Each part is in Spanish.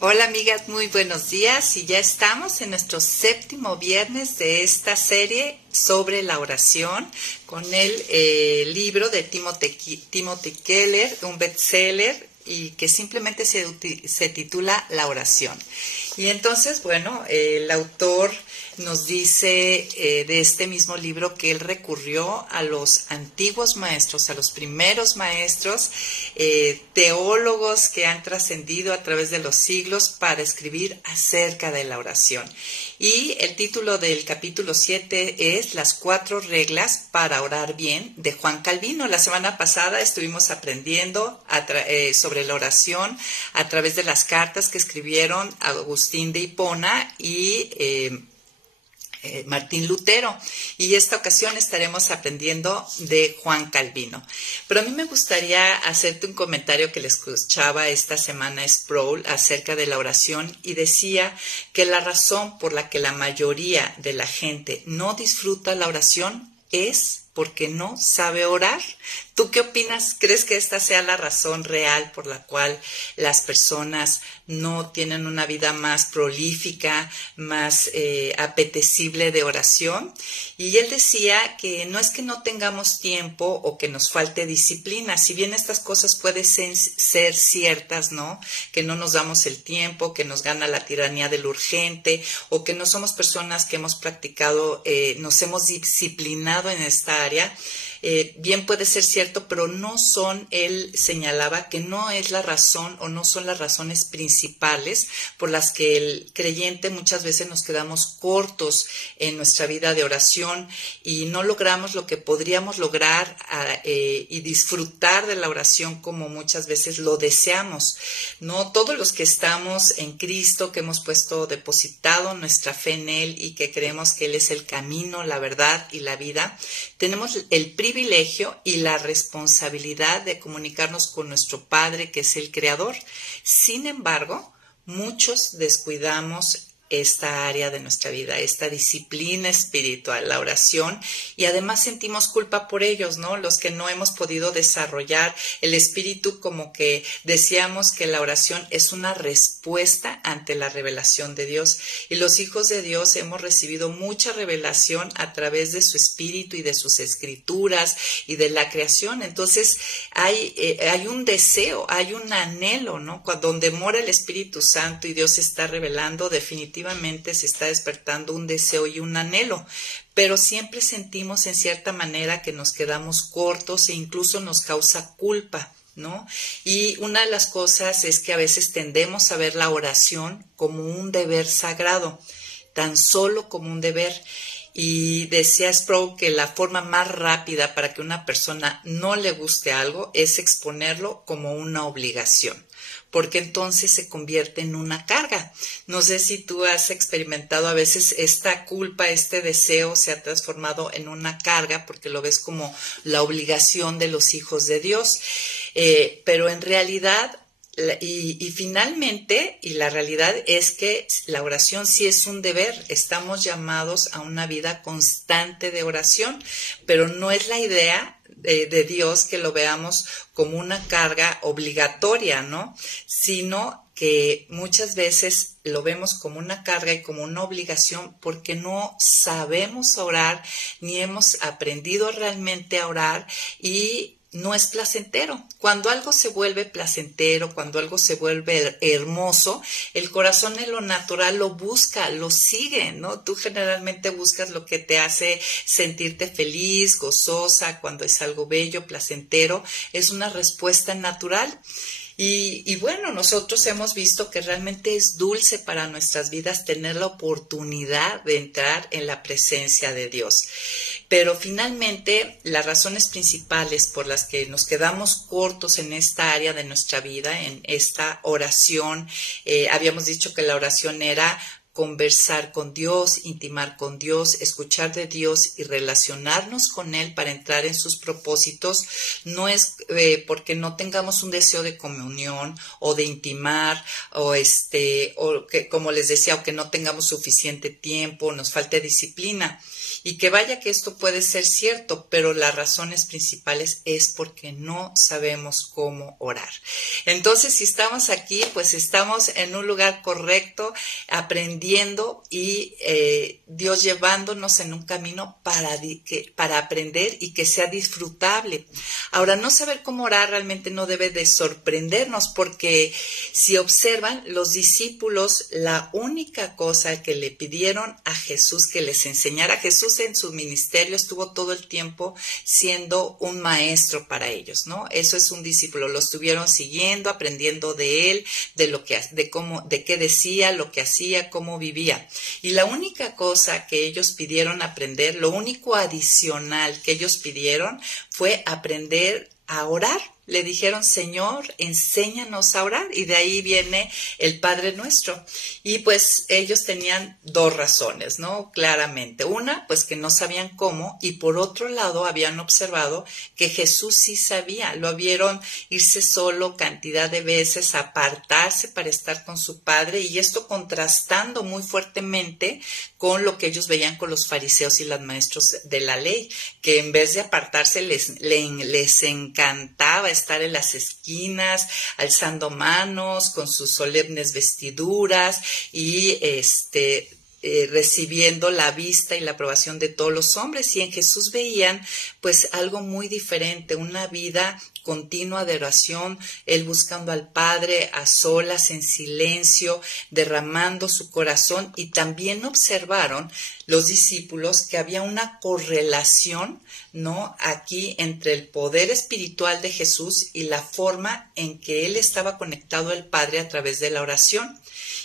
Hola amigas, muy buenos días y ya estamos en nuestro séptimo viernes de esta serie sobre la oración con el libro de Timothy Keller, un bestseller y que simplemente se titula La oración. Y entonces, bueno, el autor nos dice de este mismo libro que él recurrió a los antiguos maestros, a los primeros maestros, teólogos que han trascendido a través de los siglos para escribir acerca de la oración. Y el título del capítulo 7 es Las 4 reglas para orar bien, de Juan Calvino. La semana pasada estuvimos aprendiendo sobre la oración a través de las cartas que escribieron Agustín de Hipona y Martín Lutero, y esta ocasión estaremos aprendiendo de Juan Calvino. Pero a mí me gustaría hacerte un comentario que le escuchaba esta semana a Sproul acerca de la oración, y decía que la razón por la que la mayoría de la gente no disfruta la oración es porque no sabe orar. ¿Tú qué opinas? ¿Crees que esta sea la razón real por la cual las personas no tienen una vida más prolífica, más apetecible de oración? Y él decía que no es que no tengamos tiempo o que nos falte disciplina, si bien estas cosas pueden ser ciertas, ¿no? Que no nos damos el tiempo, que nos gana la tiranía del urgente, o que no somos personas que hemos practicado, nos hemos disciplinado en esta área. Bien puede ser cierto, pero no son, él señalaba que no es la razón o no son las razones principales por las que el creyente muchas veces nos quedamos cortos en nuestra vida de oración y no logramos lo que podríamos lograr y disfrutar de la oración como muchas veces lo deseamos. No todos los que estamos en Cristo, que hemos depositado nuestra fe en Él y que creemos que Él es el camino, la verdad y la vida, tenemos el privilegio y la responsabilidad de comunicarnos con nuestro Padre, que es el Creador. Sin embargo, muchos descuidamos esta área de nuestra vida, esta disciplina espiritual, la oración, y además sentimos culpa por ellos, ¿no? Los que no hemos podido desarrollar el espíritu, como que decíamos que la oración es una respuesta ante la revelación de Dios, y los hijos de Dios hemos recibido mucha revelación a través de su espíritu y de sus escrituras y de la creación. Entonces hay un deseo, hay un anhelo, ¿no? Donde mora el Espíritu Santo y Dios está revelando, definitivamente se está despertando un deseo y un anhelo, pero siempre sentimos en cierta manera que nos quedamos cortos e incluso nos causa culpa, ¿no? Y una de las cosas es que a veces tendemos a ver la oración como un deber sagrado, tan solo como un deber. Y decía Sproul que la forma más rápida para que una persona no le guste algo es exponerlo como una obligación, porque entonces se convierte en una carga. No sé si tú has experimentado a veces esta culpa, este deseo se ha transformado en una carga porque lo ves como la obligación de los hijos de Dios, pero en realidad y finalmente, y la realidad es que la oración sí es un deber, estamos llamados a una vida constante de oración, pero no es la idea de Dios que lo veamos como una carga obligatoria, ¿no? Sino que muchas veces lo vemos como una carga y como una obligación porque no sabemos orar, ni hemos aprendido realmente a orar y no es placentero. Cuando algo se vuelve placentero, cuando algo se vuelve hermoso, el corazón en lo natural lo busca, lo sigue, ¿no? Tú generalmente buscas lo que te hace sentirte feliz, gozosa, cuando es algo bello, placentero, es una respuesta natural. Y bueno, nosotros hemos visto que realmente es dulce para nuestras vidas tener la oportunidad de entrar en la presencia de Dios. Pero finalmente, las razones principales por las que nos quedamos cortos en esta área de nuestra vida, en esta oración, habíamos dicho que la oración era conversar con Dios, intimar con Dios, escuchar de Dios y relacionarnos con Él para entrar en sus propósitos, no es porque no tengamos un deseo de comunión o de intimar o que, como les decía, o que no tengamos suficiente tiempo, nos falte disciplina. Y que vaya que esto puede ser cierto, pero las razones principales es porque no sabemos cómo orar. Entonces, si estamos aquí, pues estamos en un lugar correcto, aprendiendo y Dios llevándonos en un camino para aprender y que sea disfrutable. Ahora, no saber cómo orar realmente no debe de sorprendernos, porque si observan, los discípulos, la única cosa que le pidieron a Jesús que les enseñara, Jesús en su ministerio estuvo todo el tiempo siendo un maestro para ellos, ¿no? Eso es un discípulo, lo estuvieron siguiendo, aprendiendo de él, de qué decía, lo que hacía, cómo vivía. Y la única cosa que ellos pidieron aprender, lo único adicional que ellos pidieron fue aprender a orar. Le dijeron, Señor, enséñanos a orar, y de ahí viene el Padre Nuestro. Y pues ellos tenían dos razones, ¿no? Claramente. Una, pues que no sabían cómo, y por otro lado habían observado que Jesús sí sabía. Lo vieron irse solo cantidad de veces, apartarse para estar con su Padre, y esto contrastando muy fuertemente con lo que ellos veían con los fariseos y los maestros de la ley, que en vez de apartarse les encantaba estar en las esquinas, alzando manos, con sus solemnes vestiduras y recibiendo la vista y la aprobación de todos los hombres. Y en Jesús veían pues algo muy diferente, una vida continua de oración, él buscando al Padre a solas, en silencio, derramando su corazón. Y también observaron los discípulos que había una correlación, ¿no?, aquí entre el poder espiritual de Jesús y la forma en que él estaba conectado al Padre a través de la oración.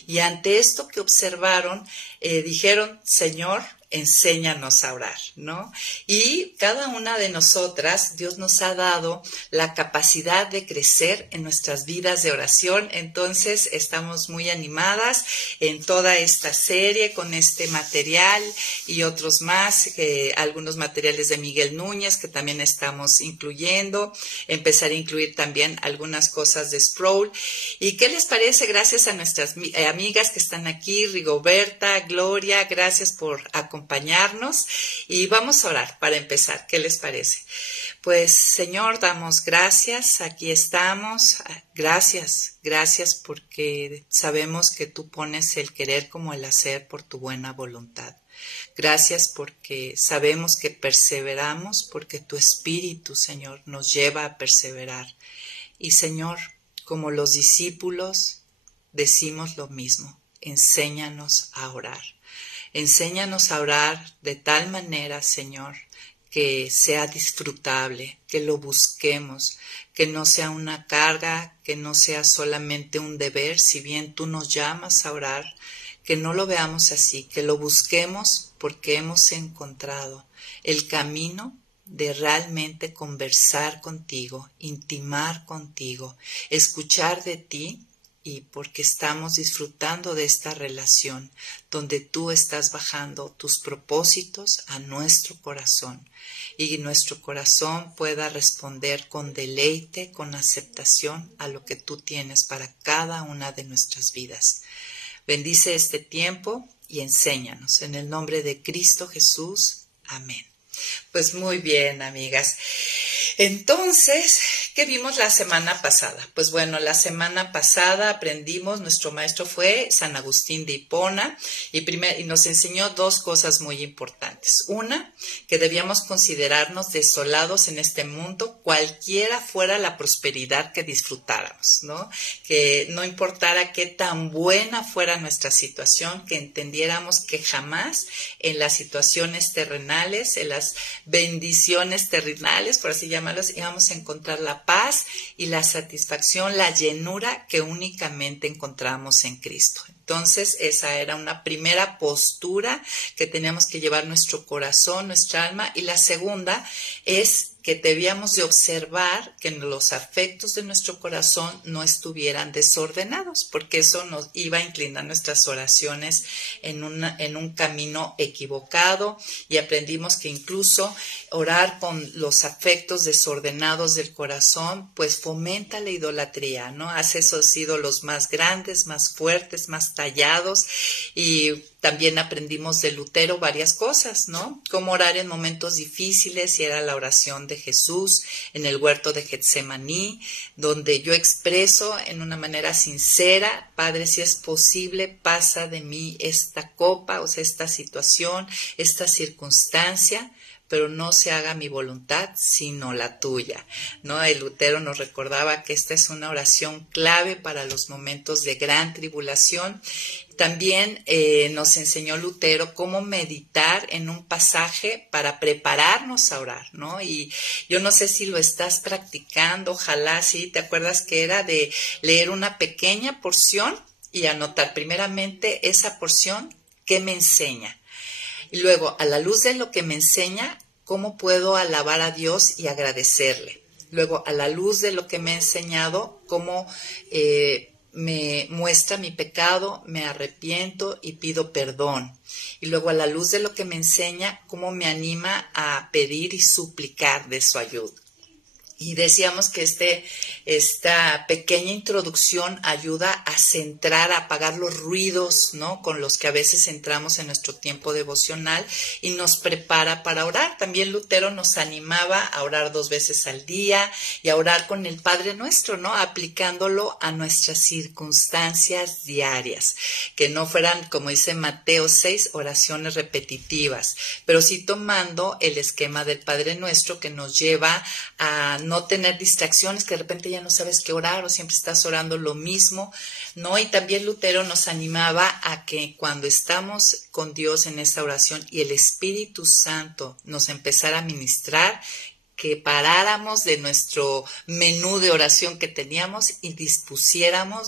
Y ante esto que observaron, dijeron, Señor, enséñanos a orar, ¿no? Y cada una de nosotras, Dios nos ha dado la capacidad de crecer en nuestras vidas de oración. Entonces, estamos muy animadas en toda esta serie con este material y otros más, algunos materiales de Miguel Núñez que también estamos incluyendo. Empezar a incluir también algunas cosas de Sproul. ¿Y qué les parece? Gracias a nuestras amigas que están aquí, Rigoberta, Gloria, gracias por acompañarnos. Y vamos a orar para empezar. ¿Qué les parece? Pues, Señor, damos gracias. Aquí estamos. Gracias porque sabemos que tú pones el querer como el hacer por tu buena voluntad. Gracias porque sabemos que perseveramos, porque tu Espíritu, Señor, nos lleva a perseverar. Y, Señor, como los discípulos, decimos lo mismo. Enséñanos a orar. Enséñanos a orar de tal manera, Señor, que sea disfrutable, que lo busquemos, que no sea una carga, que no sea solamente un deber, si bien tú nos llamas a orar, que no lo veamos así, que lo busquemos porque hemos encontrado el camino de realmente conversar contigo, intimar contigo, escuchar de ti. Y porque estamos disfrutando de esta relación donde tú estás bajando tus propósitos a nuestro corazón y nuestro corazón pueda responder con deleite, con aceptación a lo que tú tienes para cada una de nuestras vidas. Bendice este tiempo y enséñanos. En el nombre de Cristo Jesús. Amén. Pues muy bien, amigas. Entonces, ¿qué vimos la semana pasada? Pues bueno, la semana pasada aprendimos, nuestro maestro fue San Agustín de Hipona y nos enseñó dos cosas muy importantes. Una, que debíamos considerarnos desolados en este mundo, cualquiera fuera la prosperidad que disfrutáramos, ¿no? Que no importara qué tan buena fuera nuestra situación, que entendiéramos que jamás en las situaciones terrenales, en las bendiciones terrenales, por así llamarlas, íbamos a encontrar la paz y la satisfacción, la llenura que únicamente encontramos en Cristo. Entonces, esa era una primera postura que teníamos que llevar nuestro corazón, nuestra alma. Y la segunda es que debíamos de observar que los afectos de nuestro corazón no estuvieran desordenados, porque eso nos iba a inclinar nuestras oraciones en un camino equivocado, y aprendimos que incluso orar con los afectos desordenados del corazón, pues fomenta la idolatría, ¿no? Hace esos ídolos más grandes, más fuertes, más tallados. Y también aprendimos de Lutero varias cosas, ¿no? Cómo orar en momentos difíciles, y era la oración de Jesús en el huerto de Getsemaní, donde yo expreso en una manera sincera: Padre, si es posible, pasa de mí esta copa, o sea, esta situación, esta circunstancia, pero no se haga mi voluntad, sino la tuya, ¿no? El Lutero nos recordaba que esta es una oración clave para los momentos de gran tribulación. También nos enseñó Lutero cómo meditar en un pasaje para prepararnos a orar, ¿no? Y yo no sé si lo estás practicando, ojalá sí. ¿Te acuerdas que era de leer una pequeña porción y anotar primeramente esa porción qué me enseña? Y luego, a la luz de lo que me enseña, ¿cómo puedo alabar a Dios y agradecerle? Luego, a la luz de lo que me ha enseñado, ¿cómo me muestra mi pecado, me arrepiento y pido perdón? Y luego, a la luz de lo que me enseña, ¿cómo me anima a pedir y suplicar de su ayuda? Y decíamos que esta pequeña introducción ayuda a centrar, a apagar los ruidos, ¿no?, con los que a veces entramos en nuestro tiempo devocional, y nos prepara para orar. También Lutero nos animaba a orar 2 veces al día y a orar con el Padre Nuestro, ¿no?, aplicándolo a nuestras circunstancias diarias, que no fueran, como dice Mateo 6, oraciones repetitivas, pero sí tomando el esquema del Padre Nuestro, que nos lleva a no tener distracciones, que de repente ya no sabes qué orar o siempre estás orando lo mismo, ¿no? Y también Lutero nos animaba a que cuando estamos con Dios en esta oración y el Espíritu Santo nos empezara a ministrar, que paráramos de nuestro menú de oración que teníamos y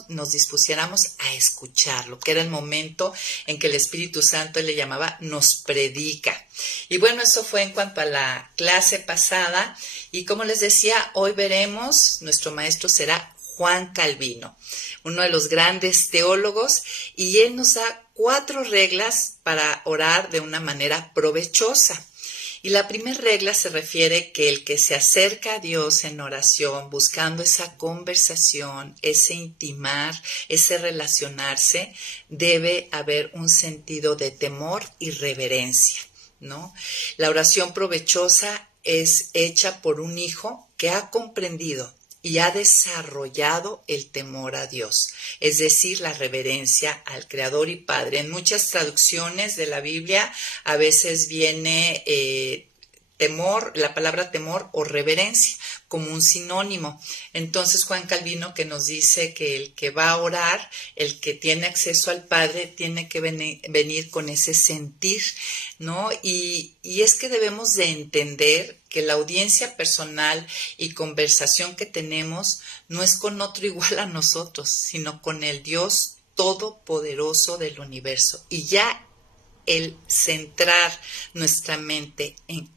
nos dispusiéramos a escucharlo, que era el momento en que el Espíritu Santo, él le llamaba, nos predica. Y bueno, eso fue en cuanto a la clase pasada, y como les decía, hoy veremos, nuestro maestro será Juan Calvino, uno de los grandes teólogos, y él nos da 4 reglas para orar de una manera provechosa. Y la primera regla se refiere que el que se acerca a Dios en oración, buscando esa conversación, ese intimar, ese relacionarse, debe haber un sentido de temor y reverencia, ¿no? La oración provechosa es hecha por un hijo que ha comprendido y ha desarrollado el temor a Dios, es decir, la reverencia al Creador y Padre. En muchas traducciones de la Biblia a veces viene temor, la palabra temor o reverencia como un sinónimo. Entonces Juan Calvino, que nos dice que el que va a orar, el que tiene acceso al Padre, tiene que venir con ese sentir, ¿no? Y es que debemos de entender que la audiencia personal y conversación que tenemos no es con otro igual a nosotros, sino con el Dios todopoderoso del universo. Y ya el centrar nuestra mente en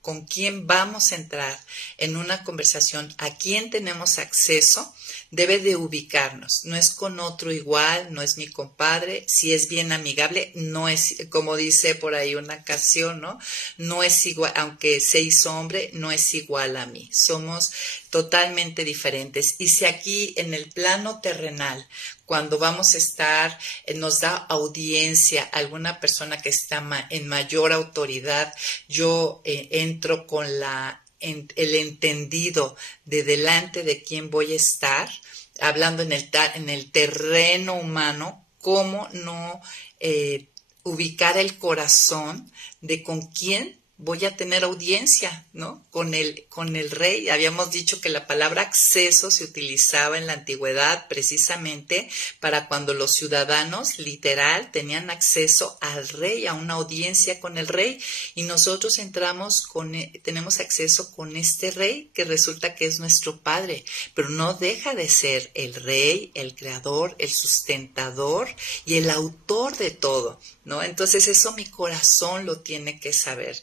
con quién vamos a entrar en una conversación, a quién tenemos acceso, debe de ubicarnos. No es con otro igual, no es mi compadre. Si es bien amigable, no es, como dice por ahí una canción, ¿no? No es igual, aunque se hizo hombre, no es igual a mí. Somos totalmente diferentes. Y si aquí en el plano terrenal, cuando vamos a estar, nos da audiencia alguna persona que está en mayor autoridad, yo entro con el entendido de delante de quién voy a estar, hablando en el terreno humano, cómo no ubicar el corazón de con quién voy a tener audiencia, ¿no? Con el rey. Habíamos dicho que la palabra acceso se utilizaba en la antigüedad precisamente para cuando los ciudadanos literal tenían acceso al rey, a una audiencia con el rey, y nosotros tenemos acceso con este rey que resulta que es nuestro Padre, pero no deja de ser el rey, el creador, el sustentador y el autor de todo. ¿no? Entonces eso mi corazón lo tiene que saber.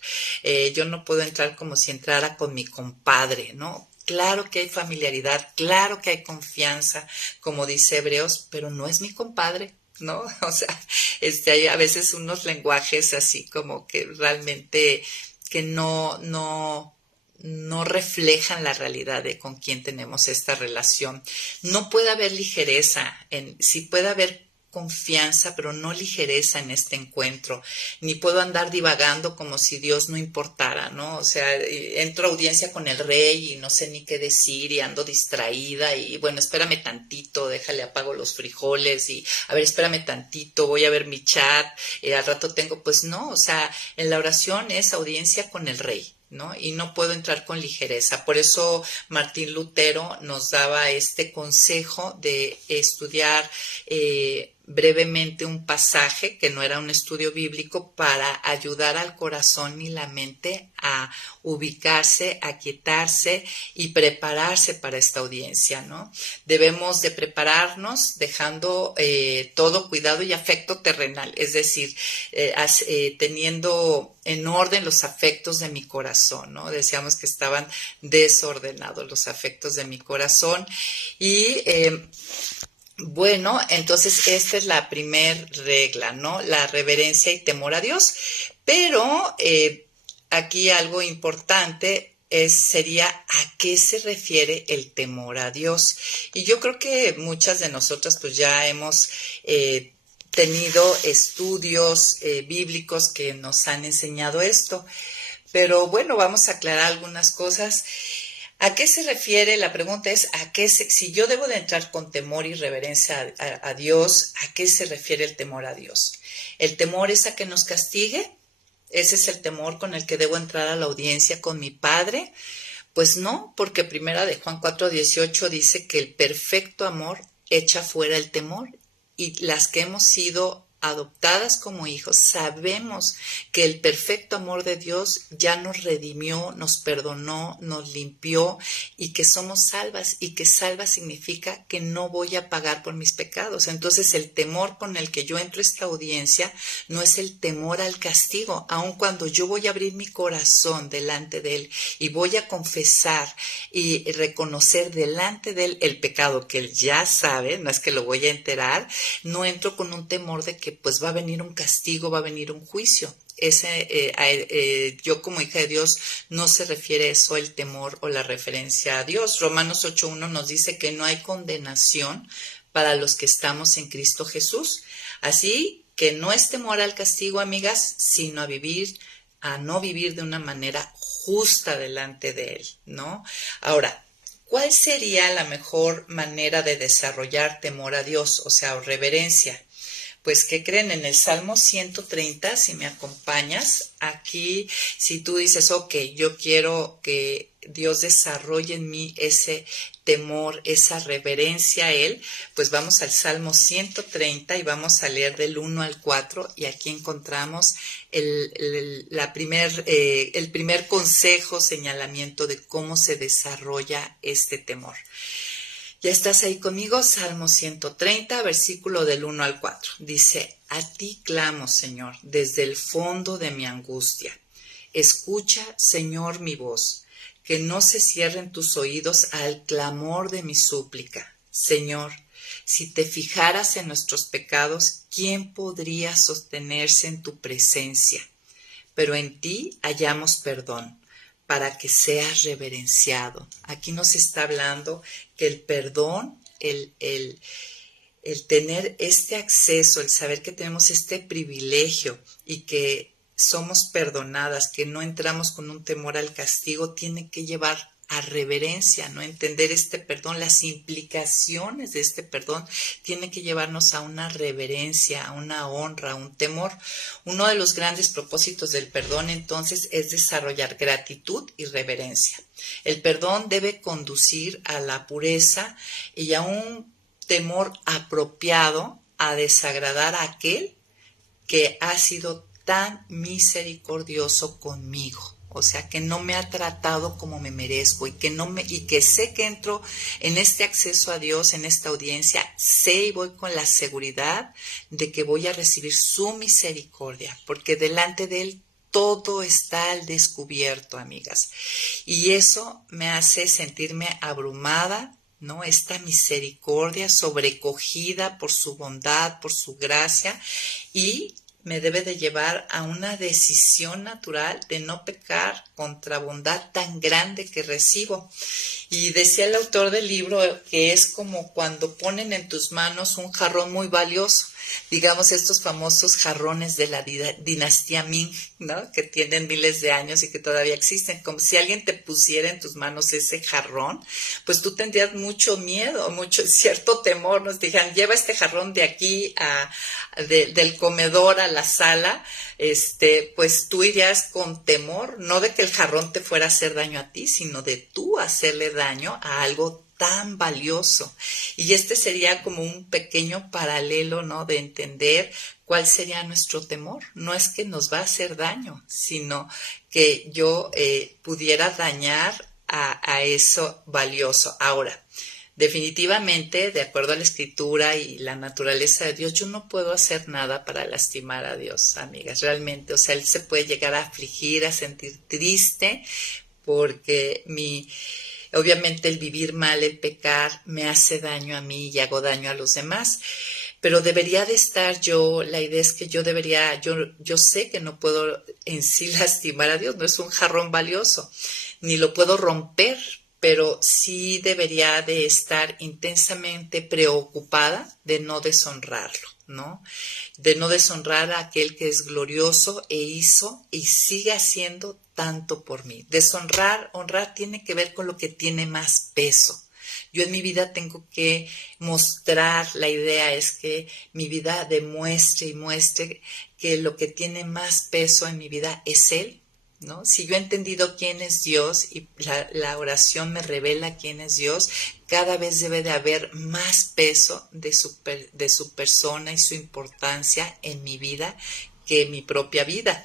Yo no puedo entrar como si entrara con mi compadre, ¿no? Claro que hay familiaridad, claro que hay confianza, como dice Hebreos, pero no es mi compadre, ¿no? O sea, hay a veces unos lenguajes así como que realmente que no reflejan la realidad de con quién tenemos esta relación. No puede haber ligereza, sí puede haber confianza, pero no ligereza en este encuentro, ni puedo andar divagando como si Dios no importara, ¿no? O sea, entro a audiencia con el rey y no sé ni qué decir y ando distraída y bueno, espérame tantito, déjale apago los frijoles y a ver, espérame tantito, voy a ver mi chat, al rato tengo, pues no, o sea, en la oración es audiencia con el rey, ¿no? Y no puedo entrar con ligereza. Por eso Martín Lutero nos daba este consejo de estudiar brevemente un pasaje que no era un estudio bíblico para ayudar al corazón y la mente a ubicarse, a quietarse y prepararse para esta audiencia, ¿no? Debemos de prepararnos dejando todo cuidado y afecto terrenal, es decir, teniendo en orden los afectos de mi corazón, ¿no? Decíamos que estaban desordenados los afectos de mi corazón y bueno, entonces esta es la primer regla, ¿no? La reverencia y temor a Dios. Pero aquí algo importante sería a qué se refiere el temor a Dios. Y yo creo que muchas de nosotras pues ya hemos tenido estudios bíblicos que nos han enseñado esto. Pero bueno, vamos a aclarar algunas cosas. ¿A qué se refiere? La pregunta es, si yo debo de entrar con temor y reverencia a Dios, ¿a qué se refiere el temor a Dios? ¿El temor es a que nos castigue? ¿Ese es el temor con el que debo entrar a la audiencia con mi Padre? Pues no, porque primera de Juan 4:18 dice que el perfecto amor echa fuera el temor y las que hemos sido adoptadas como hijos, sabemos que el perfecto amor de Dios ya nos redimió, nos perdonó, nos limpió y que somos salvas y que salva significa que no voy a pagar por mis pecados. Entonces el temor con el que yo entro a esta audiencia no es el temor al castigo, aun cuando yo voy a abrir mi corazón delante de Él y voy a confesar y reconocer delante de Él el pecado que Él ya sabe, no es que lo voy a enterar, no entro con un temor de que pues va a venir un castigo, va a venir un juicio. Yo como hija de Dios no se refiere eso el temor o la referencia a Dios. Romanos 8:1 nos dice que no hay condenación para los que estamos en Cristo Jesús. Así que no es temor al castigo, amigas, sino a no vivir de una manera justa delante de Él, ¿no? Ahora, ¿cuál sería la mejor manera de desarrollar temor a Dios, o sea, o reverencia? Pues, ¿qué creen? En el Salmo 130, si me acompañas, aquí, si tú dices, ok, yo quiero que Dios desarrolle en mí ese temor, esa reverencia a Él, pues vamos al Salmo 130 y vamos a leer del 1 al 4 y aquí encontramos el primer consejo, señalamiento de cómo se desarrolla este temor. ¿Ya estás ahí conmigo? Salmo 130, versículo del 1 al 4. Dice, a ti clamo, Señor, desde el fondo de mi angustia. Escucha, Señor, mi voz, que no se cierren tus oídos al clamor de mi súplica. Señor, si te fijaras en nuestros pecados, ¿quién podría sostenerse en tu presencia? Pero en ti hallamos perdón, para que seas reverenciado. Aquí nos está hablando que el perdón, el tener este acceso, el saber que tenemos este privilegio y que somos perdonadas, que no entramos con un temor al castigo, tiene que llevar a reverencia, ¿no? Entender este perdón, las implicaciones de este perdón, tiene que llevarnos a una reverencia, a una honra, a un temor. Uno de los grandes propósitos del perdón, entonces, es desarrollar gratitud y reverencia. El perdón debe conducir a la pureza y a un temor apropiado a desagradar a aquel que ha sido tan misericordioso conmigo. o sea, que no me ha tratado como me merezco y que sé que entro en este acceso a Dios, en esta audiencia, sé y voy con la seguridad de que voy a recibir su misericordia, porque delante de Él todo está al descubierto, amigas. Y eso me hace sentirme abrumada, ¿no? Esta misericordia sobrecogida por su bondad, por su gracia, y me debe de llevar a una decisión natural de no pecar contra bondad tan grande que recibo. Y decía el autor del libro que es como cuando ponen en tus manos un jarrón muy valioso, digamos estos famosos jarrones de la dinastía Ming, ¿no? Que tienen miles de años y que todavía existen, como si alguien te pusiera en tus manos ese jarrón, pues tú tendrías mucho miedo, mucho cierto temor, nos dijeran, lleva este jarrón de aquí del comedor a la sala, pues tú irías con temor, no de que el jarrón te fuera a hacer daño a ti, sino de tú hacerle daño a algo tan valioso. Y este sería como un pequeño paralelo, ¿no? De entender cuál sería nuestro temor. No es que nos va a hacer daño, sino que yo pudiera dañar a eso valioso. Ahora, definitivamente, de acuerdo a la escritura y la naturaleza de Dios, yo no puedo hacer nada para lastimar a Dios, amigas, realmente. O sea, Él se puede llegar a afligir, a sentir triste, porque obviamente el vivir mal, el pecar, me hace daño a mí y hago daño a los demás. Pero debería de estar la idea es que yo sé que no puedo en sí lastimar a Dios, no es un jarrón valioso, ni lo puedo romper, pero sí debería de estar intensamente preocupada de no deshonrarlo, ¿no? De no deshonrar a aquel que es glorioso e hizo y sigue haciendo tanto por mí. Honrar tiene que ver con lo que tiene más peso. Yo en mi vida tengo que mostrar, la idea es que mi vida demuestre y muestre que lo que tiene más peso en mi vida es Él, ¿no? Si yo he entendido quién es Dios y la oración me revela quién es Dios, cada vez debe de haber más peso de su persona y su importancia en mi vida que mi propia vida.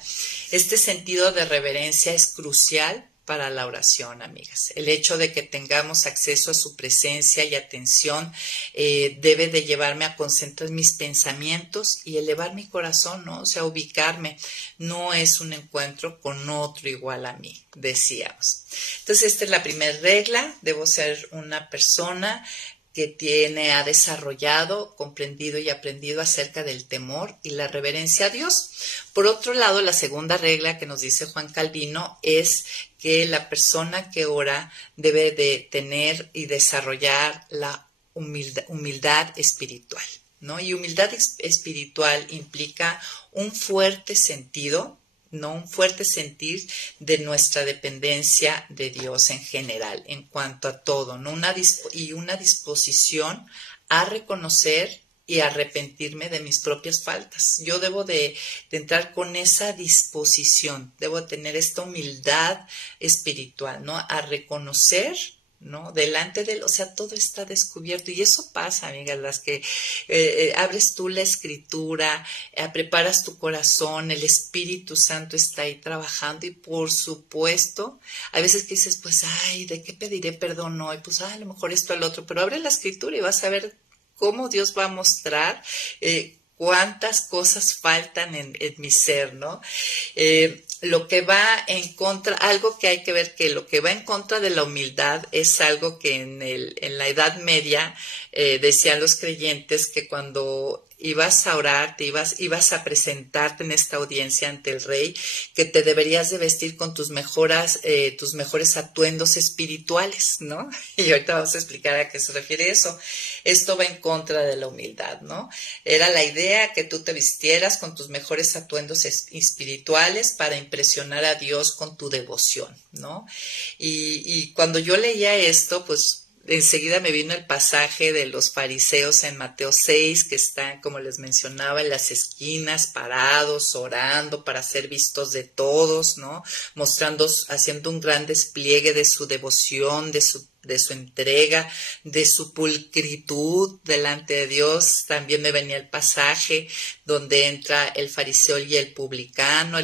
Este sentido de reverencia es crucial para la oración, amigas. El hecho de que tengamos acceso a su presencia y atención debe de llevarme a concentrar mis pensamientos y elevar mi corazón, ¿no? O sea, ubicarme. No es un encuentro con otro igual a mí, decíamos. Entonces, esta es la primera regla. Debo ser una persona que ha desarrollado, comprendido y aprendido acerca del temor y la reverencia a Dios. Por otro lado, la segunda regla que nos dice Juan Calvino es que la persona que ora debe de tener y desarrollar la humildad espiritual, ¿no? Y humildad espiritual implica un fuerte sentido, ¿no? Un fuerte sentir de nuestra dependencia de Dios en general, en cuanto a todo, ¿no? Una disposición a reconocer y arrepentirme de mis propias faltas. Yo debo de entrar con esa disposición, debo tener esta humildad espiritual, ¿no? A reconocer, ¿no? Delante de él, o sea, todo está descubierto y eso pasa, amigas, las que abres tú la escritura, preparas tu corazón, el Espíritu Santo está ahí trabajando y por supuesto, hay veces que dices, pues, ay, ¿de qué pediré perdón hoy? Pues, a lo mejor esto al otro, pero abre la escritura y vas a ver cómo Dios va a mostrar cuántas cosas faltan en mi ser, ¿no? Lo que va en contra, algo que hay que ver que lo que va en contra de la humildad es algo que en la Edad Media decían los creyentes que cuando ibas a orar, ibas a presentarte en esta audiencia ante el rey, que te deberías de vestir con tus mejores atuendos espirituales, ¿no? Y ahorita vamos a explicar a qué se refiere eso. Esto va en contra de la humildad, ¿no? Era la idea que tú te vistieras con tus mejores atuendos espirituales para impresionar a Dios con tu devoción, ¿no? Y cuando yo leía esto, pues enseguida me vino el pasaje de los fariseos en Mateo 6, que están, como les mencionaba, en las esquinas, parados, orando para ser vistos de todos, ¿no? Haciendo un gran despliegue de su devoción, de de su entrega, de su pulcritud delante de Dios. También me venía el pasaje donde entra el fariseo y el publicano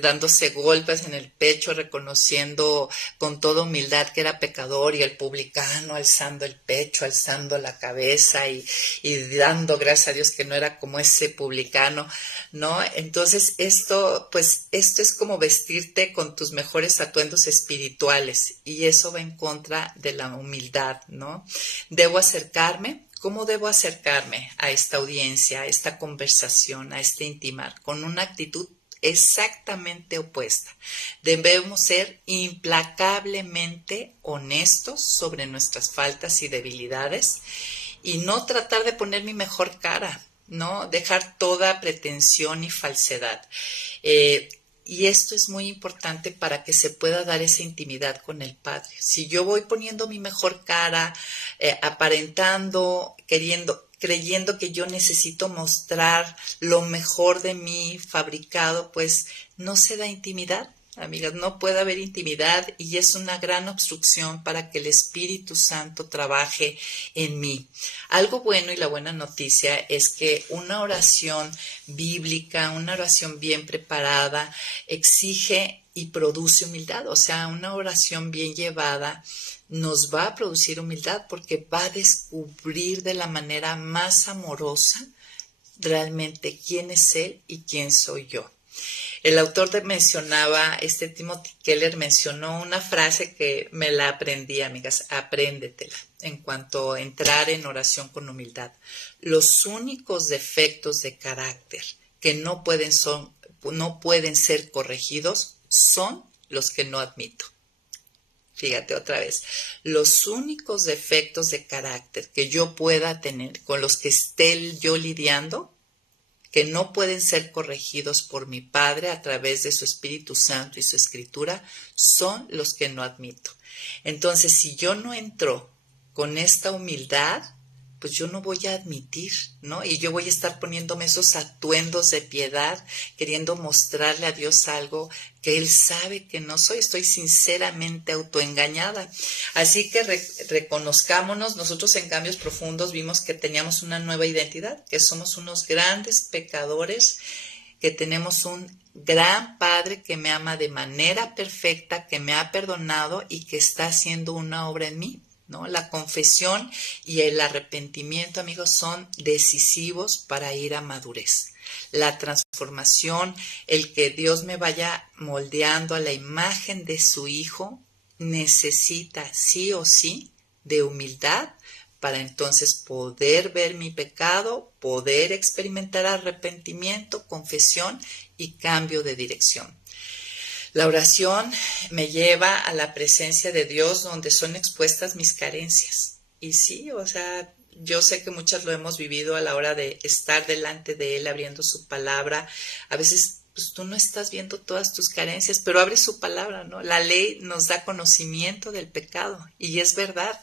dándose golpes en el pecho, reconociendo con toda humildad que era pecador, y el publicano alzando el pecho, alzando la cabeza y dando gracias a Dios que no era como ese publicano, ¿no? Entonces esto es como vestirte con tus mejores atuendos espirituales, y eso va en contra de la humildad, ¿no? Debo acercarme. ¿Cómo debo acercarme a esta audiencia, a esta conversación, a este intimar? Con una actitud exactamente opuesta. Debemos ser implacablemente honestos sobre nuestras faltas y debilidades y no tratar de poner mi mejor cara, ¿no? Dejar toda pretensión y falsedad. Y esto es muy importante para que se pueda dar esa intimidad con el Padre. Si yo voy poniendo mi mejor cara, aparentando, creyendo que yo necesito mostrar lo mejor de mí fabricado, pues no se da intimidad, amigas, no puede haber intimidad, y es una gran obstrucción para que el Espíritu Santo trabaje en mí. Algo bueno, y la buena noticia es que una oración bíblica, una oración bien preparada, exige y produce humildad. O sea, una oración bien llevada nos va a producir humildad, porque va a descubrir de la manera más amorosa realmente quién es Él y quién soy yo. El autor Timothy Keller mencionó una frase que me la aprendí, amigas, apréndetela, en cuanto a entrar en oración con humildad. Los únicos defectos de carácter que no pueden ser corregidos son los que no admito. Fíjate otra vez, los únicos defectos de carácter que yo pueda tener, con los que esté yo lidiando, que no pueden ser corregidos por mi Padre a través de su Espíritu Santo y su Escritura, son los que no admito. Entonces, si yo no entro con esta humildad, pues yo no voy a admitir, ¿no? Y yo voy a estar poniéndome esos atuendos de piedad, queriendo mostrarle a Dios algo que Él sabe que no soy. Estoy sinceramente autoengañada. Así que reconozcámonos. Nosotros en Cambios Profundos vimos que teníamos una nueva identidad, que somos unos grandes pecadores, que tenemos un gran Padre que me ama de manera perfecta, que me ha perdonado y que está haciendo una obra en mí, ¿no? La confesión y el arrepentimiento, amigos, son decisivos para ir a madurez. La transformación, el que Dios me vaya moldeando a la imagen de su Hijo, necesita sí o sí de humildad para entonces poder ver mi pecado, poder experimentar arrepentimiento, confesión y cambio de dirección. La oración me lleva a la presencia de Dios, donde son expuestas mis carencias. Y sí, o sea, yo sé que muchas lo hemos vivido a la hora de estar delante de Él, abriendo su palabra. A veces pues tú no estás viendo todas tus carencias, pero abre su palabra, ¿no? La ley nos da conocimiento del pecado, y es verdad.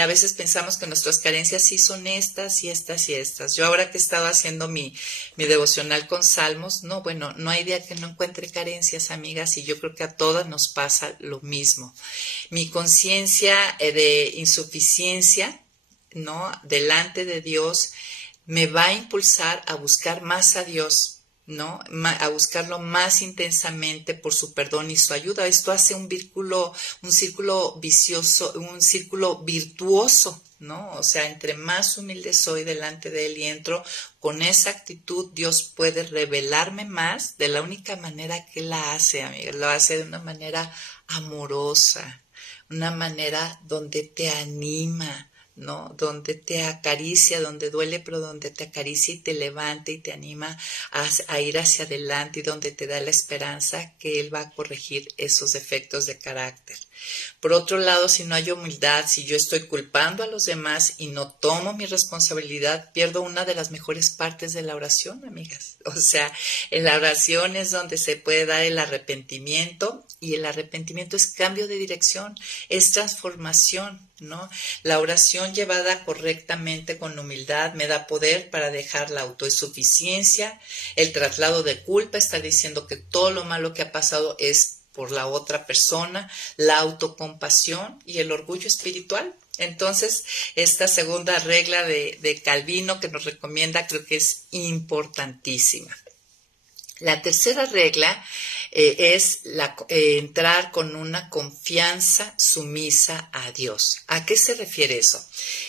A veces pensamos que nuestras carencias sí son estas y estas y estas. Yo ahora que he estado haciendo mi devocional con salmos, no, bueno, no hay día que no encuentre carencias, amigas, y yo creo que a todas nos pasa lo mismo. Mi conciencia de insuficiencia, ¿no?, delante de Dios, me va a impulsar a buscar más a Dios, ¿no?, a buscarlo más intensamente por su perdón y su ayuda. Esto hace un círculo vicioso, un círculo virtuoso, ¿no? O sea, entre más humilde soy delante de Él y entro con esa actitud, Dios puede revelarme más de la única manera que Él la hace, amiga. Lo hace de una manera amorosa, una manera donde te anima, ¿no? Donde te acaricia, donde duele, pero donde te acaricia y te levanta y te anima a ir hacia adelante, y donde te da la esperanza que Él va a corregir esos defectos de carácter. Por otro lado, si no hay humildad, si yo estoy culpando a los demás y no tomo mi responsabilidad, pierdo una de las mejores partes de la oración, amigas. O sea, en la oración es donde se puede dar el arrepentimiento, y el arrepentimiento es cambio de dirección, es transformación, ¿no? La oración llevada correctamente con humildad me da poder para dejar la autosuficiencia, el traslado de culpa, estar diciendo que todo lo malo que ha pasado es por la otra persona, la autocompasión y el orgullo espiritual. Entonces, esta segunda regla de Calvino que nos recomienda creo que es importantísima. La tercera regla es entrar con una confianza sumisa a Dios. ¿A qué se refiere eso?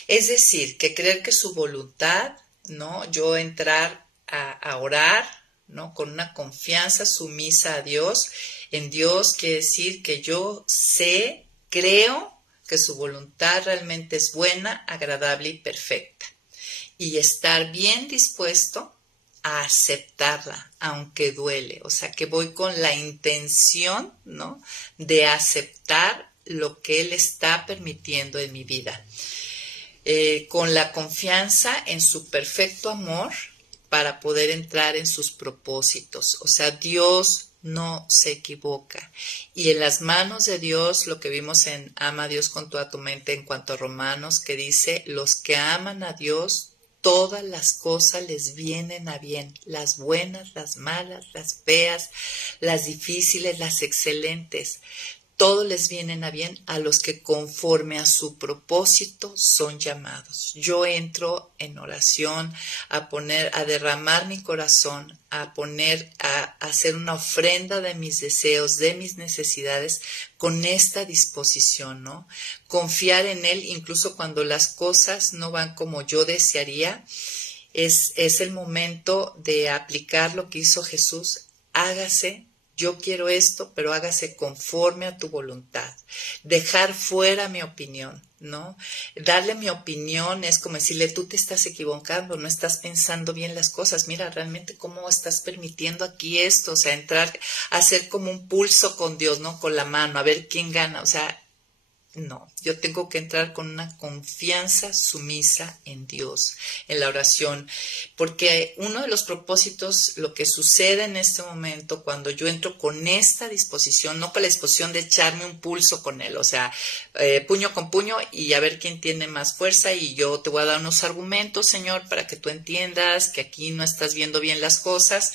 Es decir, que creer que su voluntad, ¿no? Yo entrar a orar, ¿no? Con una confianza sumisa a Dios. En Dios quiere decir que yo creo que su voluntad realmente es buena, agradable y perfecta. Y estar bien dispuesto a aceptarla, aunque duele. O sea, que voy con la intención, ¿no? De aceptar lo que Él está permitiendo en mi vida. Con la confianza en su perfecto amor para poder entrar en sus propósitos. O sea, Dios no se equivoca. Y en las manos de Dios, lo que vimos en Ama a Dios con toda tu mente en cuanto a Romanos, que dice, los que aman a Dios, todas las cosas les vienen a bien, las buenas, las malas, las feas, las difíciles, las excelentes. Todo les vienen a bien a los que conforme a su propósito son llamados. Yo entro en oración a derramar mi corazón, a hacer una ofrenda de mis deseos, de mis necesidades, con esta disposición, ¿no? Confiar en Él incluso cuando las cosas no van como yo desearía. Es el momento de aplicar lo que hizo Jesús. Hágase. Yo quiero esto, pero hágase conforme a tu voluntad. Dejar fuera mi opinión, ¿no? Darle mi opinión es como decirle, tú te estás equivocando, no estás pensando bien las cosas. Mira, realmente cómo estás permitiendo aquí esto. O sea, entrar, hacer como un pulso con Dios, ¿no? Con la mano, a ver quién gana. O sea, no, yo tengo que entrar con una confianza sumisa en Dios, en la oración, porque uno de los propósitos, lo que sucede en este momento, cuando yo entro con esta disposición, no con la disposición de echarme un pulso con Él, o sea, puño con puño y a ver quién tiene más fuerza y yo te voy a dar unos argumentos, Señor, para que tú entiendas que aquí no estás viendo bien las cosas,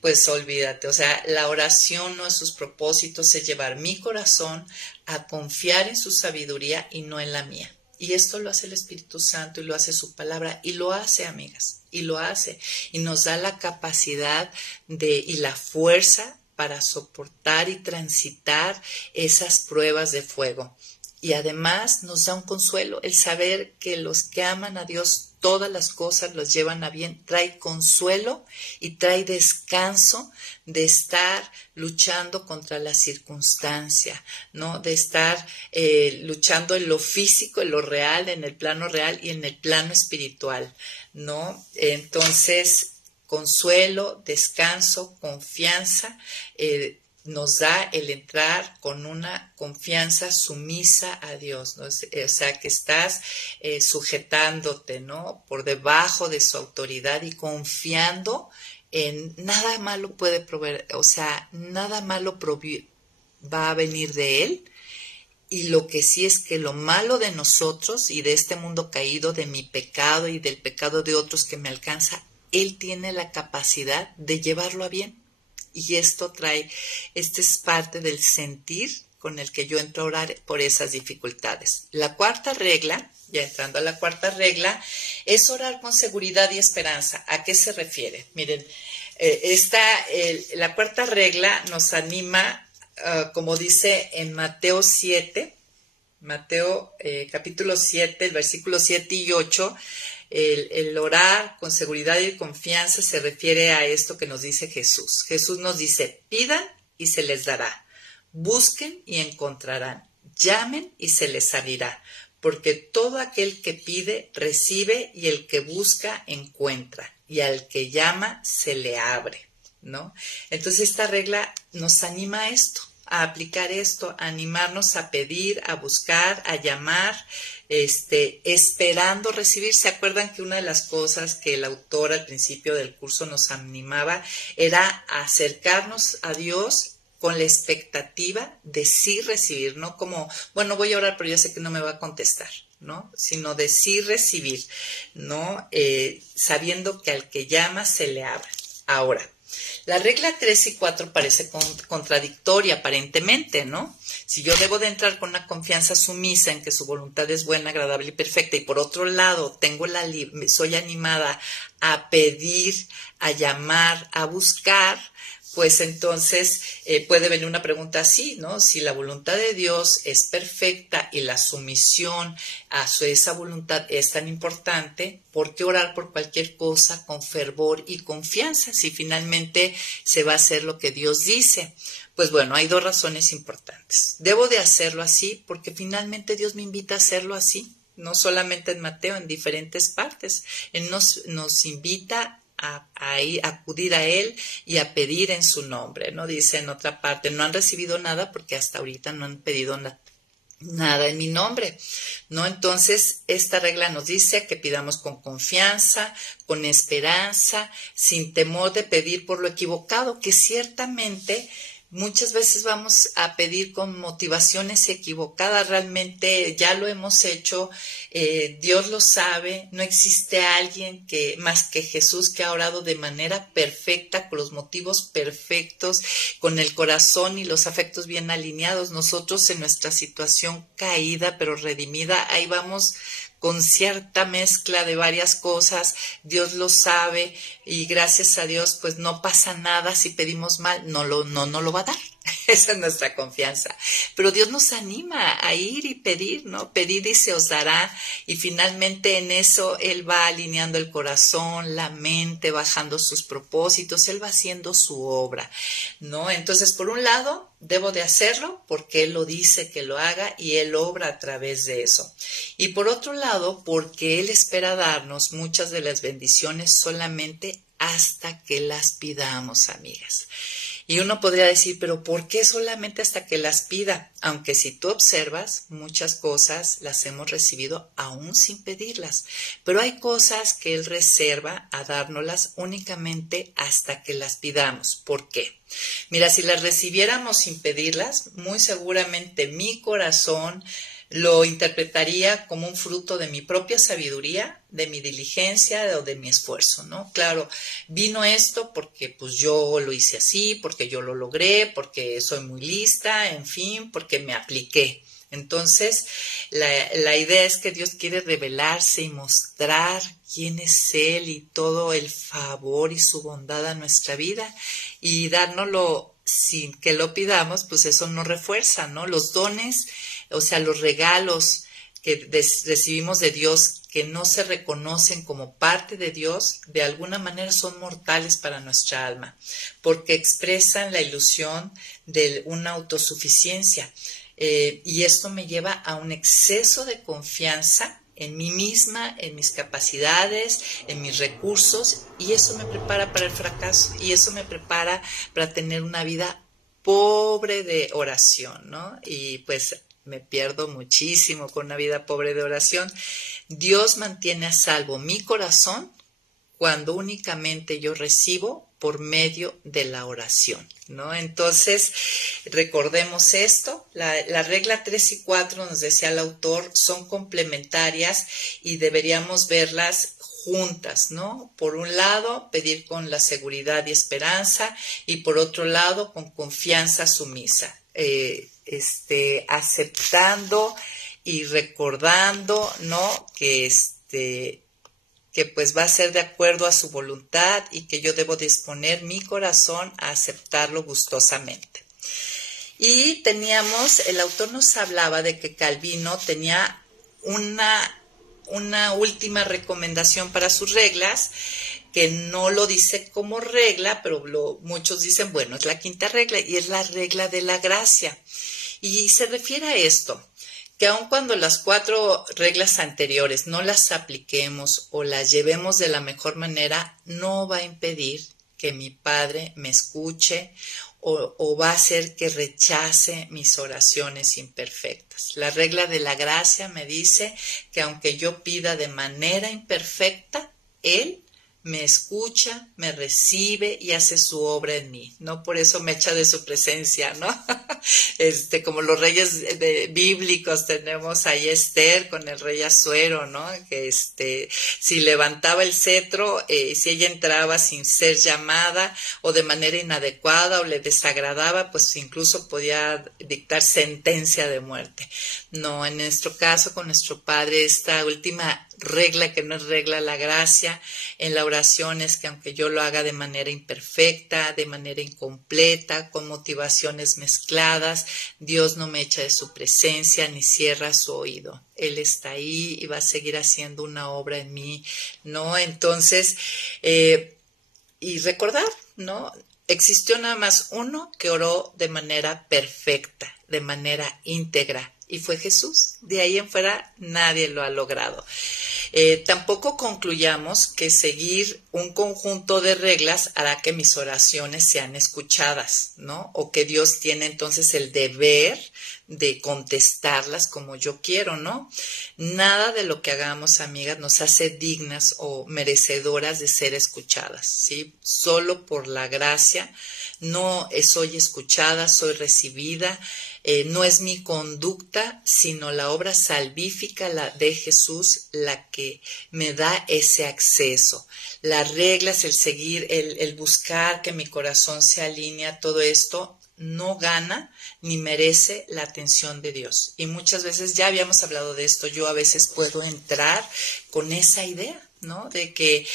pues olvídate, o sea, la oración no es sus propósitos, es llevar mi corazón a confiar en su sabiduría y no en la mía. Y esto lo hace el Espíritu Santo y lo hace su palabra y lo hace, amigas, y lo hace. Y nos da la capacidad y la fuerza para soportar y transitar esas pruebas de fuego. Y además nos da un consuelo, el saber que los que aman a Dios todas las cosas los llevan a bien, trae consuelo y trae descanso de estar luchando contra la circunstancia, ¿no? De estar luchando en lo físico, en lo real, en el plano real y en el plano espiritual, ¿no? Entonces, consuelo, descanso, confianza, nos da el entrar con una confianza sumisa a Dios, ¿no? O sea, que estás sujetándote, ¿no? Por debajo de su autoridad y confiando en nada malo puede proveer, o sea, nada malo va a venir de Él. Y lo que sí es que lo malo de nosotros y de este mundo caído, de mi pecado y del pecado de otros que me alcanza, Él tiene la capacidad de llevarlo a bien. Y esto es parte del sentir con el que yo entro a orar por esas dificultades. La cuarta regla, ya entrando a la cuarta regla, es orar con seguridad y esperanza. ¿A qué se refiere? Miren, la cuarta regla nos anima, como dice en Mateo 7, capítulo 7, el versículo 7 y 8, el orar con seguridad y confianza se refiere a esto que nos dice Jesús. Jesús nos dice, pidan y se les dará, busquen y encontrarán, llamen y se les abrirá, porque todo aquel que pide recibe y el que busca encuentra y al que llama se le abre, ¿no? Entonces esta regla nos anima a esto, a aplicar esto, a animarnos a pedir, a buscar, a llamar, esperando recibir. ¿Se acuerdan que una de las cosas que el autor al principio del curso nos animaba era acercarnos a Dios con la expectativa de sí recibir, no como, bueno, voy a orar, pero ya sé que no me va a contestar, ¿no? Sino de sí recibir, ¿no? Sabiendo que al que llama se le abre. Ahora, La regla 3 y 4 parece contradictoria aparentemente, ¿no? Si yo debo de entrar con una confianza sumisa en que su voluntad es buena, agradable y perfecta, y por otro lado soy animada a pedir, a llamar, a buscar, pues entonces puede venir una pregunta así, ¿no? Si la voluntad de Dios es perfecta y la sumisión a esa voluntad es tan importante, ¿por qué orar por cualquier cosa con fervor y confianza si finalmente se va a hacer lo que Dios dice? Pues bueno, hay 2 razones importantes. Debo de hacerlo así porque finalmente Dios me invita a hacerlo así, no solamente en Mateo, en diferentes partes. Él nos invita a acudir a Él y a pedir en su nombre, ¿no? Dice en otra parte, no han recibido nada porque hasta ahorita no han pedido nada en mi nombre, ¿no? Entonces, esta regla nos dice que pidamos con confianza, con esperanza, sin temor de pedir por lo equivocado, que ciertamente muchas veces vamos a pedir con motivaciones equivocadas, realmente ya lo hemos hecho, Dios lo sabe, no existe alguien más que Jesús que ha orado de manera perfecta, con los motivos perfectos, con el corazón y los afectos bien alineados. Nosotros en nuestra situación caída pero redimida, ahí vamos con cierta mezcla de varias cosas, Dios lo sabe y gracias a Dios pues no pasa nada si pedimos mal, no lo va a dar. Esa es nuestra confianza. Pero Dios nos anima a ir y pedir, ¿no? Pedid y se os dará. Y finalmente en eso Él va alineando el corazón, la mente, bajando sus propósitos. Él va haciendo su obra, ¿no? Entonces, por un lado, debo de hacerlo porque Él lo dice que lo haga y Él obra a través de eso. Y por otro lado, porque Él espera darnos muchas de las bendiciones solamente hasta que las pidamos, amigas. Y uno podría decir, pero ¿por qué solamente hasta que las pida? Aunque si tú observas, muchas cosas las hemos recibido aún sin pedirlas. Pero hay cosas que Él reserva a dárnoslas únicamente hasta que las pidamos. ¿Por qué? Mira, si las recibiéramos sin pedirlas, muy seguramente mi corazón lo interpretaría como un fruto de mi propia sabiduría, de mi diligencia o de mi esfuerzo, ¿no? Claro, vino esto porque pues yo lo hice así, porque yo lo logré, porque soy muy lista, en fin, porque me apliqué. Entonces, la idea es que Dios quiere revelarse y mostrar quién es Él y todo el favor y su bondad a nuestra vida y dárnoslo sin que lo pidamos, pues eso nos refuerza, ¿no? Los dones, o sea, los regalos que recibimos de Dios que no se reconocen como parte de Dios, de alguna manera son mortales para nuestra alma, porque expresan la ilusión de una autosuficiencia. Y esto me lleva a un exceso de confianza en mí misma, en mis capacidades, en mis recursos, y eso me prepara para el fracaso, y eso me prepara para tener una vida pobre de oración, ¿no? Y pues me pierdo muchísimo con una vida pobre de oración. Dios mantiene a salvo mi corazón cuando únicamente yo recibo por medio de la oración, ¿no? Entonces, recordemos esto, la regla 3 y 4 nos decía el autor, son complementarias y deberíamos verlas juntas, ¿no? Por un lado, pedir con la seguridad y esperanza y por otro lado, con confianza sumisa, aceptando y recordando, ¿no? Que pues va a ser de acuerdo a su voluntad y que yo debo disponer mi corazón a aceptarlo gustosamente. Y el autor nos hablaba de que Calvino tenía una última recomendación para sus reglas, que no lo dice como regla, pero muchos dicen, bueno, es la quinta regla y es la regla de la gracia. Y se refiere a esto, que aun cuando las 4 reglas anteriores no las apliquemos o las llevemos de la mejor manera, no va a impedir que mi Padre me escuche o va a hacer que rechace mis oraciones imperfectas. La regla de la gracia me dice que aunque yo pida de manera imperfecta, Él me escucha, me recibe y hace su obra en mí, ¿no? Por eso me echa de su presencia, ¿no? Como los reyes bíblicos, tenemos ahí Esther con el rey Asuero, ¿no? Que si levantaba el cetro, si ella entraba sin ser llamada o de manera inadecuada o le desagradaba, pues incluso podía dictar sentencia de muerte. No, en nuestro caso, con nuestro Padre, esta última regla, que no es regla, la gracia en la oración es que aunque yo lo haga de manera imperfecta, de manera incompleta, con motivaciones mezcladas, Dios no me echa de su presencia ni cierra su oído. Él está ahí y va a seguir haciendo una obra en mí, ¿no? Entonces, y recordar, ¿no? Existió nada más uno que oró de manera perfecta, de manera íntegra, y fue Jesús. De ahí en fuera nadie lo ha logrado. Tampoco concluyamos que seguir un conjunto de reglas hará que mis oraciones sean escuchadas, ¿no? O que Dios tiene entonces el deber de contestarlas como yo quiero, ¿no? Nada de lo que hagamos, amigas, nos hace dignas o merecedoras de ser escuchadas, ¿sí? Solo por la gracia no soy escuchada, soy recibida. No es mi conducta, sino la obra salvífica de Jesús la que me da ese acceso. Las reglas, el seguir, el buscar que mi corazón se alinea, todo esto no gana ni merece la atención de Dios. Y muchas veces, ya habíamos hablado de esto, yo a veces puedo entrar con esa idea, ¿no? De que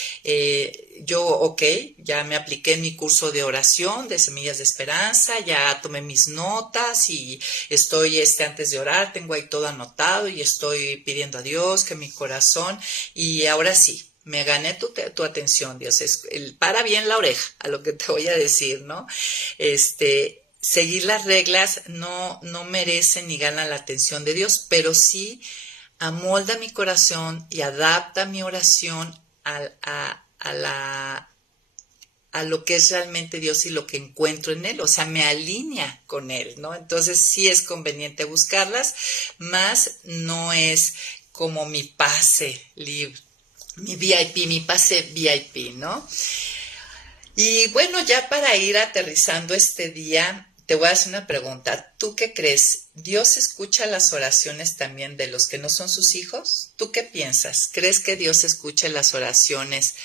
ya me apliqué en mi curso de oración de Semillas de Esperanza, ya tomé mis notas y estoy antes de orar, tengo ahí todo anotado y estoy pidiendo a Dios que mi corazón, y ahora sí, me gané tu atención, Dios, para bien la oreja a lo que te voy a decir, ¿no? Seguir las reglas no merecen ni ganan la atención de Dios, pero sí amolda mi corazón y adapta mi oración a lo que es realmente Dios y lo que encuentro en Él, o sea, me alinea con Él, ¿no? Entonces sí es conveniente buscarlas, más no es como mi pase libre, mi VIP, mi pase VIP, ¿no? Y bueno, ya para ir aterrizando este día, te voy a hacer una pregunta. ¿Tú qué crees? ¿Dios escucha las oraciones también de los que no son sus hijos? ¿Tú qué piensas? ¿Crees que Dios escucha las oraciones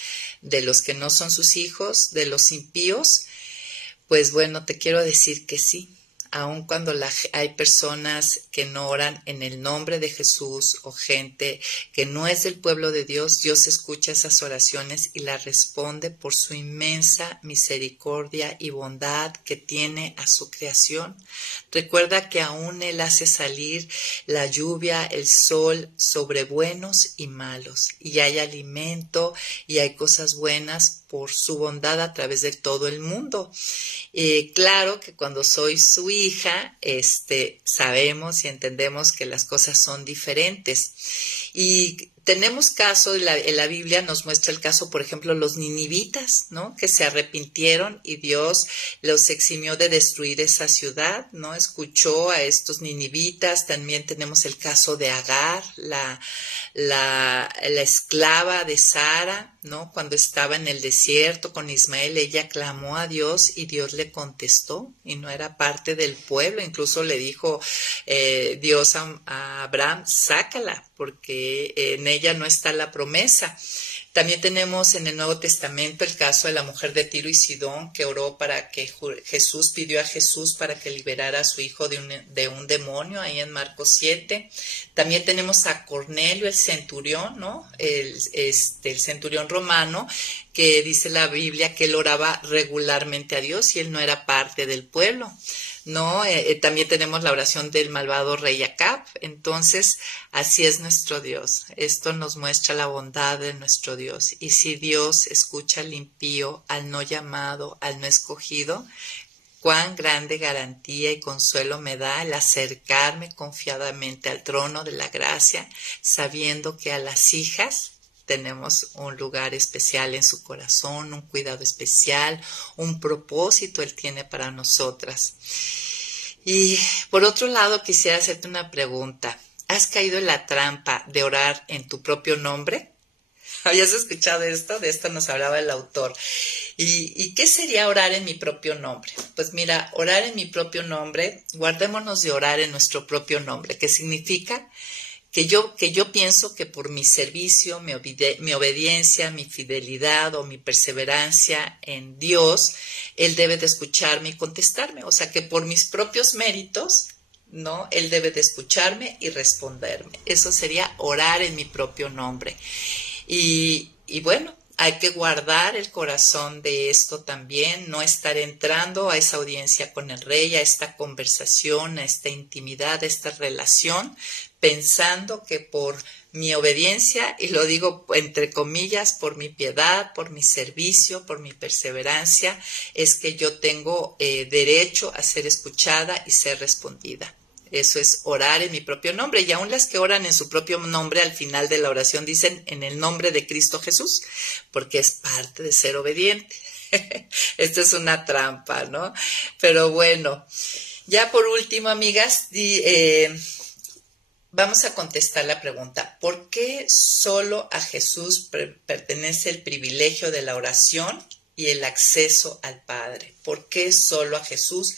de los que no son sus hijos, de los impíos? Pues bueno, te quiero decir que sí. Aun cuando hay personas que no oran en el nombre de Jesús o gente que no es del pueblo de Dios, Dios escucha esas oraciones y las responde por su inmensa misericordia y bondad que tiene a su creación. Recuerda que aún Él hace salir la lluvia, el sol sobre buenos y malos, y hay alimento y hay cosas buenas por su bondad a través de todo el mundo. Claro que cuando soy su hija, sabemos y entendemos que las cosas son diferentes. Y tenemos caso, en la Biblia nos muestra el caso, por ejemplo, los ninivitas, ¿no? Que se arrepintieron y Dios los eximió de destruir esa ciudad, ¿no? Escuchó a estos ninivitas. También tenemos el caso de Agar, la esclava de Sara, ¿no? Cuando estaba en el desierto con Ismael, ella clamó a Dios y Dios le contestó y no era parte del pueblo. Incluso le dijo Dios a Abraham, sácala, porque en ella no está la promesa. También tenemos en el Nuevo Testamento el caso de la mujer de Tiro y Sidón que oró para que pidió a Jesús para que liberara a su hijo de un demonio, ahí en Marcos 7. También tenemos a Cornelio, el centurión, ¿no? El centurión romano, que dice la Biblia que él oraba regularmente a Dios y él no era parte del pueblo, ¿no? También tenemos la oración del malvado rey Acab. Entonces, así es nuestro Dios. Esto nos muestra la bondad de nuestro Dios. Y si Dios escucha al impío, al no llamado, al no escogido, cuán grande garantía y consuelo me da el acercarme confiadamente al trono de la gracia, sabiendo que a las hijas tenemos un lugar especial en su corazón, un cuidado especial, un propósito Él tiene para nosotras. Y por otro lado, quisiera hacerte una pregunta. ¿Has caído en la trampa de orar en tu propio nombre? ¿Habías escuchado esto? De esto nos hablaba el autor. ¿Y qué sería orar en mi propio nombre? Pues mira, orar en mi propio nombre, guardémonos de orar en nuestro propio nombre, que significa que yo pienso que por mi servicio, mi obediencia, mi fidelidad o mi perseverancia en Dios, Él debe de escucharme y contestarme. O sea, que por mis propios méritos, ¿no? Él debe de escucharme y responderme. Eso sería orar en mi propio nombre. Y bueno, hay que guardar el corazón de esto también, no estar entrando a esa audiencia con el rey, a esta conversación, a esta intimidad, a esta relación, pensando que por mi obediencia, y lo digo entre comillas, por mi piedad, por mi servicio, por mi perseverancia, es que yo tengo derecho a ser escuchada y ser respondida. Eso es orar en mi propio nombre. Y aún las que oran en su propio nombre, al final de la oración dicen en el nombre de Cristo Jesús, porque es parte de ser obediente. Esta es una trampa, ¿no? Pero bueno, ya por último, amigas, vamos a contestar la pregunta: ¿por qué solo a Jesús pertenece el privilegio de la oración y el acceso al Padre? ¿Por qué solo a Jesús?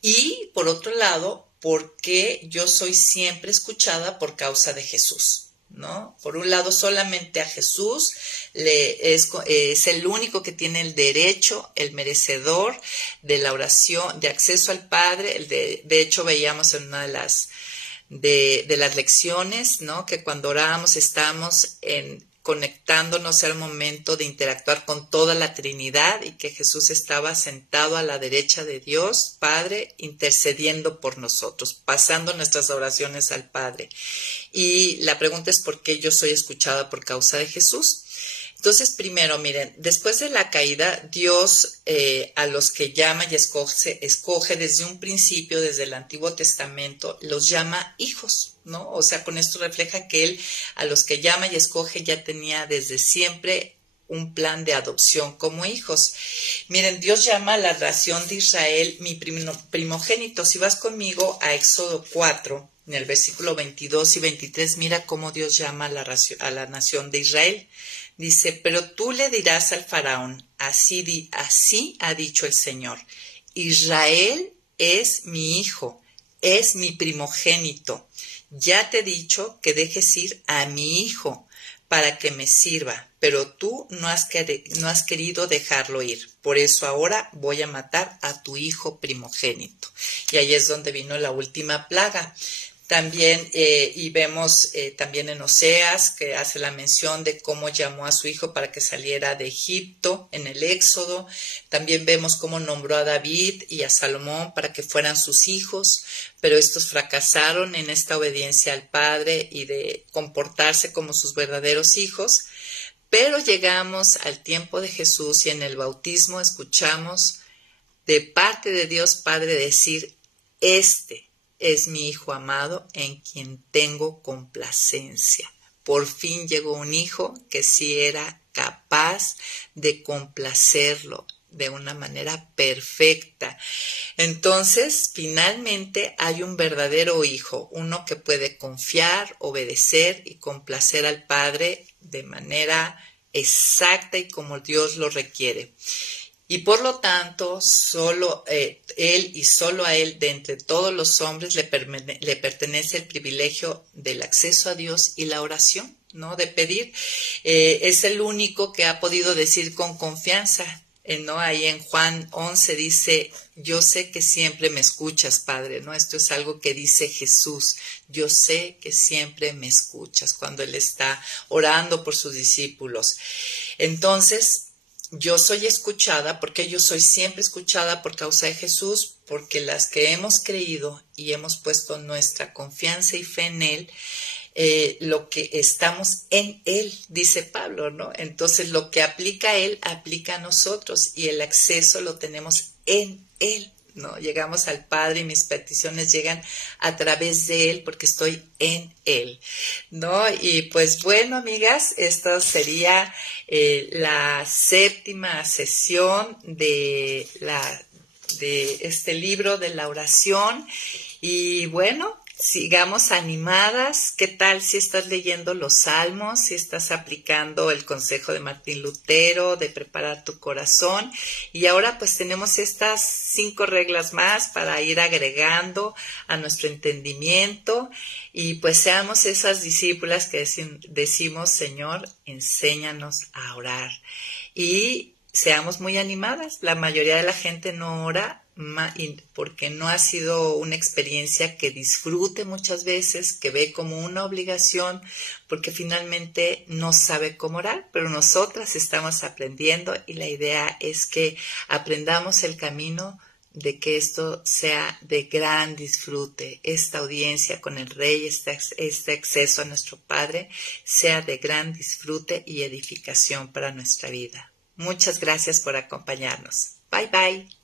Y por otro lado, ¿por qué yo soy siempre escuchada por causa de Jesús? ¿No? Por un lado, solamente a Jesús es el único que tiene el derecho, el merecedor de la oración, de acceso al Padre. De hecho, veíamos en una de las lecciones, ¿no? Que cuando oramos estamos conectándonos al momento de interactuar con toda la Trinidad, y que Jesús estaba sentado a la derecha de Dios Padre, intercediendo por nosotros, pasando nuestras oraciones al Padre. Y la pregunta es: ¿por qué yo soy escuchada por causa de Jesús? Entonces, primero, miren, después de la caída, Dios a los que llama y escoge desde un principio, desde el Antiguo Testamento, los llama hijos, ¿no? O sea, con esto refleja que Él a los que llama y escoge ya tenía desde siempre un plan de adopción como hijos. Miren, Dios llama a la nación de Israel mi primogénito. Si vas conmigo a Éxodo 4, en el versículo 22 y 23, mira cómo Dios llama a la nación de Israel. Dice: pero tú le dirás al faraón, así ha dicho el Señor, Israel es mi hijo, es mi primogénito. Ya te he dicho que dejes ir a mi hijo para que me sirva, pero tú no has querido dejarlo ir. Por eso ahora voy a matar a tu hijo primogénito. Y ahí es donde vino la última plaga. También, y vemos también en Oseas, que hace la mención de cómo llamó a su hijo para que saliera de Egipto en el Éxodo. También vemos cómo nombró a David y a Salomón para que fueran sus hijos, pero estos fracasaron en esta obediencia al Padre y de comportarse como sus verdaderos hijos. Pero llegamos al tiempo de Jesús y en el bautismo escuchamos de parte de Dios Padre decir: este es mi hijo amado en quien tengo complacencia. Por fin llegó un hijo que sí era capaz de complacerlo de una manera perfecta. Entonces, finalmente hay un verdadero hijo, uno que puede confiar, obedecer y complacer al Padre de manera exacta y como Dios lo requiere. Y por lo tanto, solo Él y solo a Él, de entre todos los hombres, le pertenece el privilegio del acceso a Dios y la oración, ¿no? De pedir. Es el único que ha podido decir con confianza, ¿no? Ahí en Juan 11 dice: yo sé que siempre me escuchas, Padre, ¿no? Esto es algo que dice Jesús: yo sé que siempre me escuchas, cuando Él está orando por sus discípulos. Entonces, yo soy escuchada, porque yo soy siempre escuchada por causa de Jesús, porque las que hemos creído y hemos puesto nuestra confianza y fe en Él, lo que estamos en Él, dice Pablo, ¿no? Entonces lo que aplica a Él, aplica a nosotros, y el acceso lo tenemos en Él, ¿no? Llegamos al Padre y mis peticiones llegan a través de Él porque estoy en Él, ¿no? Y pues bueno, amigas, esto sería la séptima sesión de este libro de la oración. Y bueno, sigamos animadas. ¿Qué tal si estás leyendo los salmos, si estás aplicando el consejo de Martín Lutero de preparar tu corazón? Y ahora pues tenemos estas 5 reglas más para ir agregando a nuestro entendimiento y pues seamos esas discípulas que decimos, Señor, enséñanos a orar. Y seamos muy animadas. La mayoría de la gente no ora porque no ha sido una experiencia que disfrute muchas veces, que ve como una obligación, porque finalmente no sabe cómo orar, pero nosotras estamos aprendiendo y la idea es que aprendamos el camino de que esto sea de gran disfrute, esta audiencia con el Rey, este acceso a nuestro Padre, sea de gran disfrute y edificación para nuestra vida. Muchas gracias por acompañarnos. Bye bye.